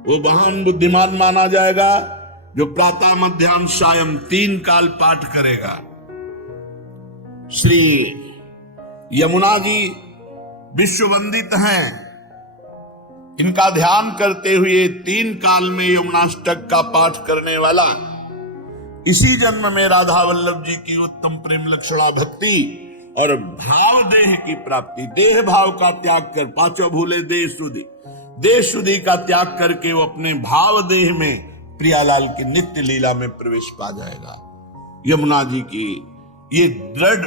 वो महान बुद्धिमान माना जाएगा जो प्रातः मध्याह्न सायं 3 काल पाठ करेगा। श्री यमुना जी विश्ववंदित हैं, इनका ध्यान करते हुए 3 काल में यमुनाष्टक का पाठ करने वाला इसी जन्म में राधा वल्लभ जी की उत्तम प्रेम लक्षणा भक्ति और भाव देह की प्राप्ति, देह भाव का त्याग कर, 5 भूले देह शुद्धि का त्याग करके वो अपने भाव देह में प्रियालाल की नित्य लीला में प्रवेश पा जाएगा। यमुना जी की ये दृढ़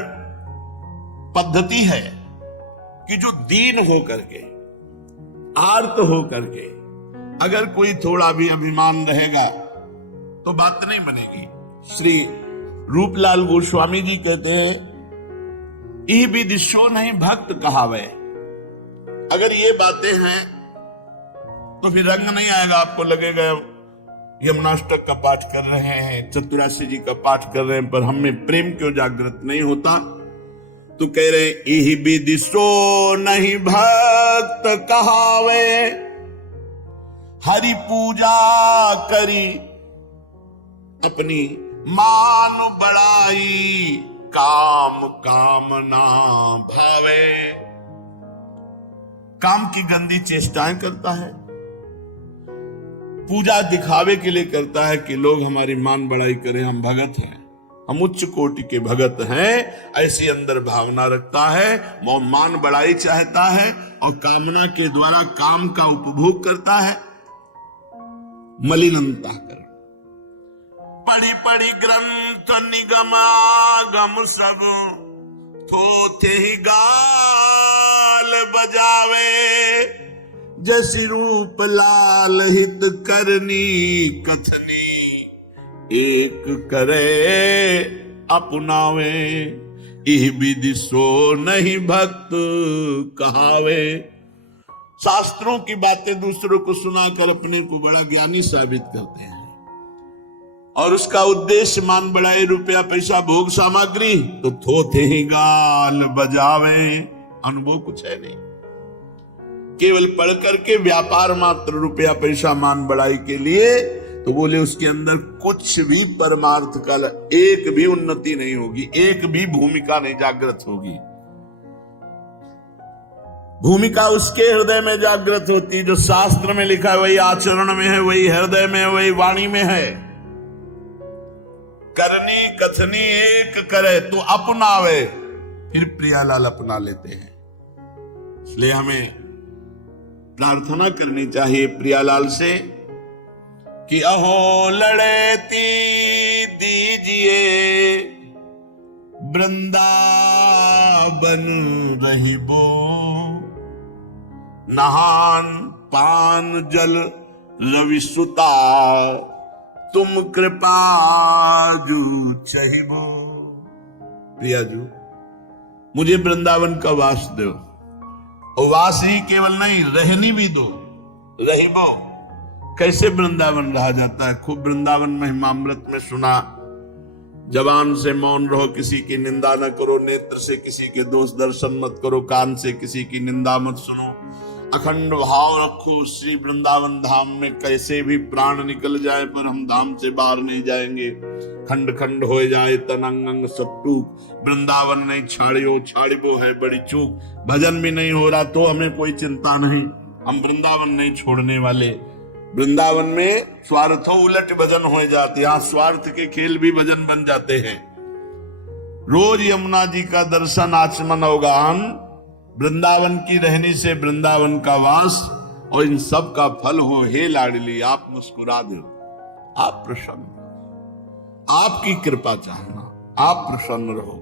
पद्धति है कि जो दीन हो करके, आर्त हो करके, अगर कोई थोड़ा भी अभिमान रहेगा तो बात नहीं बनेगी। श्री रूपलाल गोस्वामी जी कहते हैं, यह भी दिशो नहीं भक्त कहावे। अगर ये बातें हैं तो फिर रंग नहीं आएगा, आपको लगेगा यमुनाष्टक का पाठ कर रहे हैं, चतुरासी जी का पाठ कर रहे हैं, पर हम में प्रेम क्यों जागृत नहीं होता। तो कह रहे यही भी दिशो नहीं भक्त कहावे, हरि पूजा करी अपनी मान बड़ाई, काम कामना भावे। काम की गंदी चेष्टाएं करता है, पूजा दिखावे के लिए करता है कि लोग हमारी मान बड़ाई करें, हम भगत हैं, हम उच्च कोटि के भगत हैं, ऐसी अंदर भावना रखता है, मान बड़ाई चाहता है और कामना के द्वारा काम का उपभोग करता है। मलिनता कर पढ़ी पढ़ी ग्रंथ निगमागम सब, थोथे ही गाल बजावे, जैसी रूप लाल हित करनी कथनी, एक करे अपनावे, इह विधि सो नहीं भक्त कहावे। शास्त्रों की बातें दूसरों को सुनाकर अपने को बड़ा ज्ञानी साबित करते हैं और उसका उद्देश्य मान बढ़ाए, रुपया पैसा भोग सामग्री, तो थोथे ही गाल बजावे, अनुभव कुछ है नहीं, केवल पढ़ करके व्यापार मात्र, रुपया पैसा मान बढ़ाई के लिए। तो बोले उसके अंदर कुछ भी परमार्थ का एक भी उन्नति नहीं होगी, एक भी भूमिका नहीं जागृत होगी। भूमिका उसके हृदय में जागृत होती जो शास्त्र में लिखा है, वही आचरण में है, वही हृदय में है, वही वाणी में है। करनी कथनी एक करे तो अपनावे, फिर प्रियालाल अपना लेते हैं। इसलिए हमें प्रार्थना करनी चाहिए प्रियालाल से कि अहो लड़ेती दीजिए वृंदावन रहिबो, नहान पान जल रवि सुता, तुम कृपा जू चाहिबो। प्रियाजू, मुझे वृंदावन का वास दो, और वास ही केवल नहीं, रहनी भी दो। रहिबो, कैसे वृंदावन रहा जाता है? खूब वृंदावन महिमामृत में सुना। जबान से मौन रहो, किसी की निंदा न करो, नेत्र से किसी के दोष दर्शन मत करो, कान से किसी की निंदा मत सुनो, अखंड भाव रखो। श्री वृंदावन धाम में कैसे भी प्राण निकल जाए पर हम धाम से बाहर नहीं जाएंगे। खंड खंड हो जाए तन अंग अंग सब टूक, वृंदावन नहीं छाड़ियो, छाड़िबो है बड़ी चूक। भजन भी नहीं हो रहा तो हमें कोई चिंता नहीं, हम वृंदावन नहीं छोड़ने वाले। वृंदावन में स्वार्थो उलट भजन हो जाते, यहाँ स्वार्थ के खेल भी भजन बन जाते हैं। रोज यमुना जी का दर्शन, आचमन अवगाहन, वृंदावन की रहनी से वृंदावन का वास, और इन सब का फल हो। हे लाडली, आप मुस्कुरा दो, आप प्रसन्न, आपकी कृपा चाहना, आप प्रसन्न रहो।